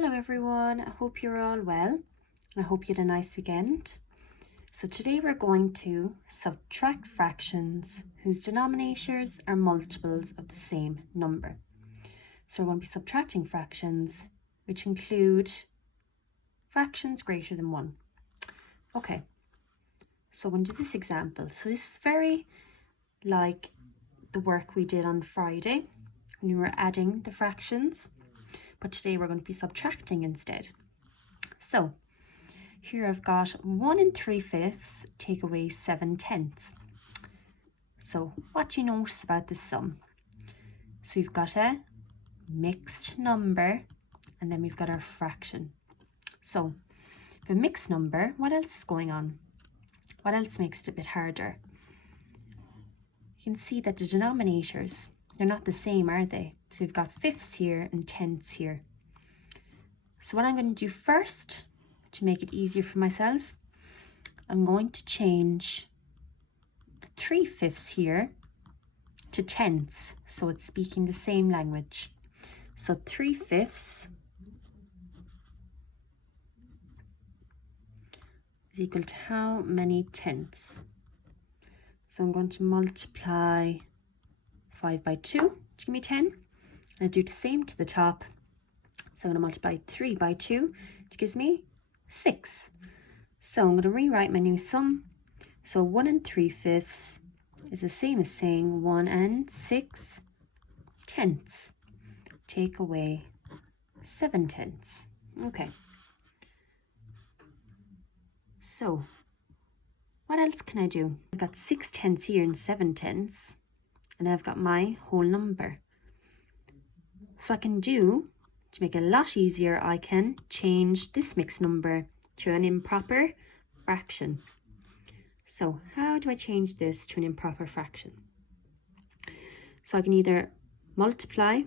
Hello everyone, I hope you're all well and I hope you had a nice weekend. So today we're going to subtract fractions whose denominators are multiples of the same number. So we're going to be subtracting fractions which include fractions greater than 1. Okay, so we're going to do this example. So this is very like the work we did on Friday when we were adding the fractions. But today we're going to be subtracting instead. So here I've got 1 3/5 take away 7/10. So what do you notice about this sum? So we've got a mixed number and then we've got our fraction. So the mixed number, what else is going on? What else makes it a bit harder? You can see that the denominators, they're not the same, are they? So we've got fifths here and tenths here. So what I'm going to do first, to make it easier for myself, I'm going to change the 3/5 here to tenths, so it's speaking the same language. So 3/5 is equal to how many tenths? So I'm going to multiply 5 by 2 to give me 10. And I do the same to the top. So I'm going to multiply 3 by 2, which gives me 6. So I'm going to rewrite my new sum. So 1 3/5 is the same as saying 1 6/10. Take away 7/10. Okay. So what else can I do? I've got 6/10 here and 7/10, and I've got my whole number. So I can do, to make it a lot easier, I can change this mixed number to an improper fraction. So how do I change this to an improper fraction? So I can either multiply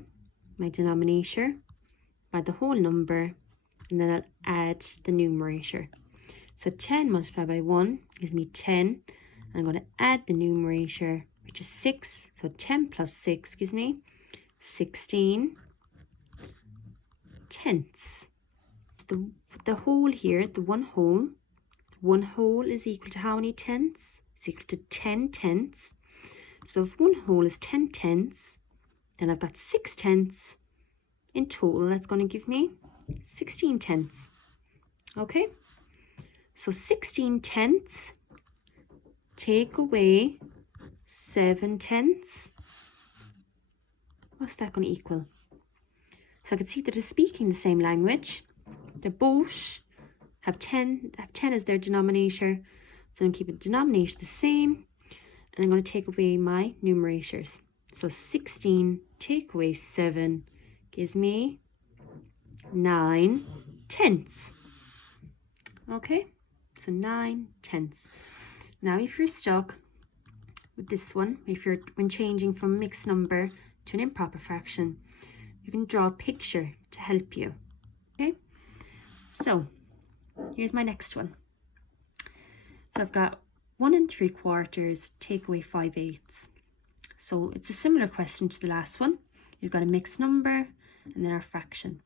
my denominator by the whole number and then I'll add the numerator. So 10 multiplied by 1 gives me 10, and I'm going to add the numerator, which is 6. So 10 plus 6 gives me 16/10. The whole here, the one whole is equal to how many tenths? It's equal to 10/10. So if one whole is 10/10, then I've got 6/10 in total. That's going to give me 16/10. Okay, so 16/10 take away 7/10. What's that going to equal? So I can see that they're speaking the same language. They both have 10 as their denominator. So I'm going to keep the denominator the same. And I'm going to take away my numerators. So 16 take away 7 gives me 9/10. Okay, so 9/10. Now if you're stuck with this one, when changing from a mixed number to an improper fraction, you can draw a picture to help you. Okay, so here's my next one. So I've got 1 3/4 take away 5/8. So it's a similar question to the last one. You've got a mixed number and then our fraction.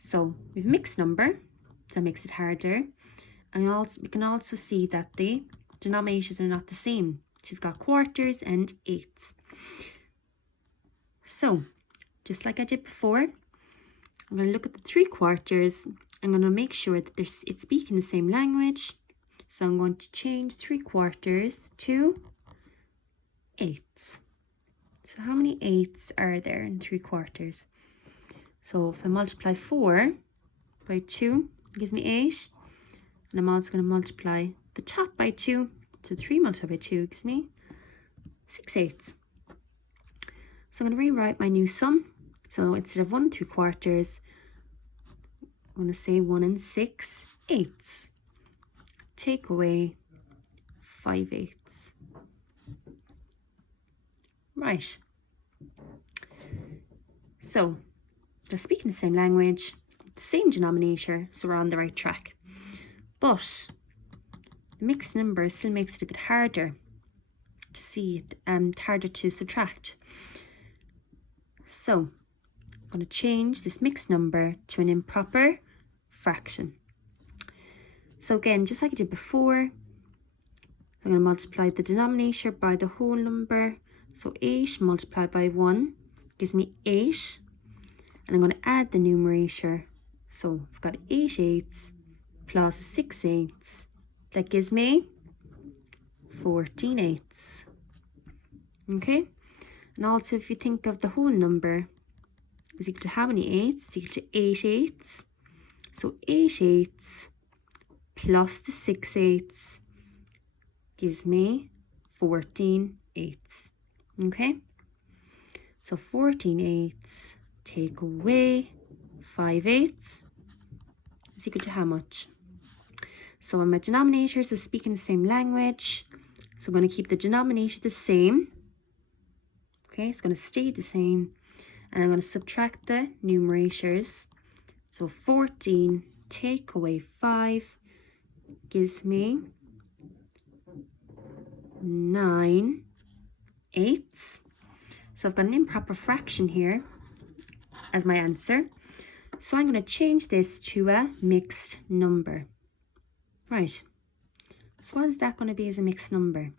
So we've a mixed number, so that makes it harder. And we can also see that the denominators are not the same. So you've got quarters and eighths. So just like I did before, I'm going to look at the 3/4. I'm going to make sure that it's speaking the same language. So I'm going to change 3/4 to eighths. So how many eighths are there in 3/4? So if I multiply 4 by 2, it gives me 8. And I'm also going to multiply the top by 2. So 3 multiplied by 2 gives me 6/8. So I'm going to rewrite my new sum. So instead of 1 3/4, I'm going to say 1 6/8. Take away 5/8. Right. So they're speaking the same language, the same denominator, so we're on the right track. But the mixed number still makes it a bit harder to see, harder to subtract. So I'm going to change this mixed number to an improper fraction. So again, just like I did before, I'm going to multiply the denominator by the whole number. So 8 multiplied by 1 gives me 8. And I'm going to add the numerator. So I've got 8 eighths plus 6 eighths. That gives me 14 eighths. Okay? And also if you think of the whole number is equal to how many eighths? It's equal to 8 eighths. So 8 eighths plus the 6 eighths gives me 14 eighths. Okay? So 14 eighths take away 5 eighths is equal to how much? So when my denominators are speaking the same language, so I'm going to keep the denominator the same. Okay, it's going to stay the same. And I'm going to subtract the numerators. So 14 take away 5 gives me 9 eighths. So I've got an improper fraction here as my answer. So I'm going to change this to a mixed number. Right. So what is that going to be as a mixed number?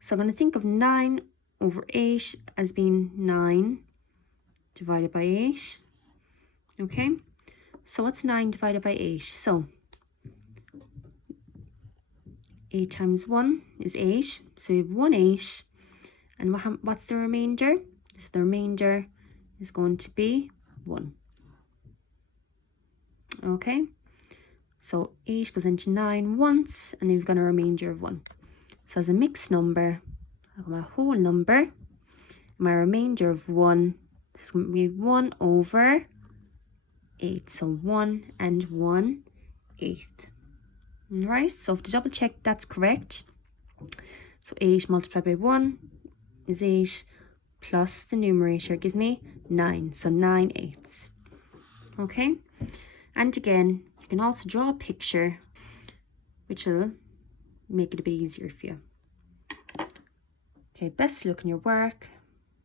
So I'm going to think of 9 over 8 as being 9 divided by 8. Okay. So what's 9 divided by 8? So 8 times 1 is 8. So you have 1 8. And what's the remainder? So the remainder is going to be 1. Okay. So 8 goes into 9 once, and then we've got a remainder of 1. So as a mixed number, I've got my whole number, my remainder of 1, this is going to be 1 over 8. So 1 and 1/8. Alright, so to double check that's correct, so 8 multiplied by 1 is 8, plus the numerator gives me 9, so 9/8. Okay, and again, you can also draw a picture, which will make it a bit easier for you. Okay, best of luck in your work.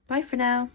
Bye for now.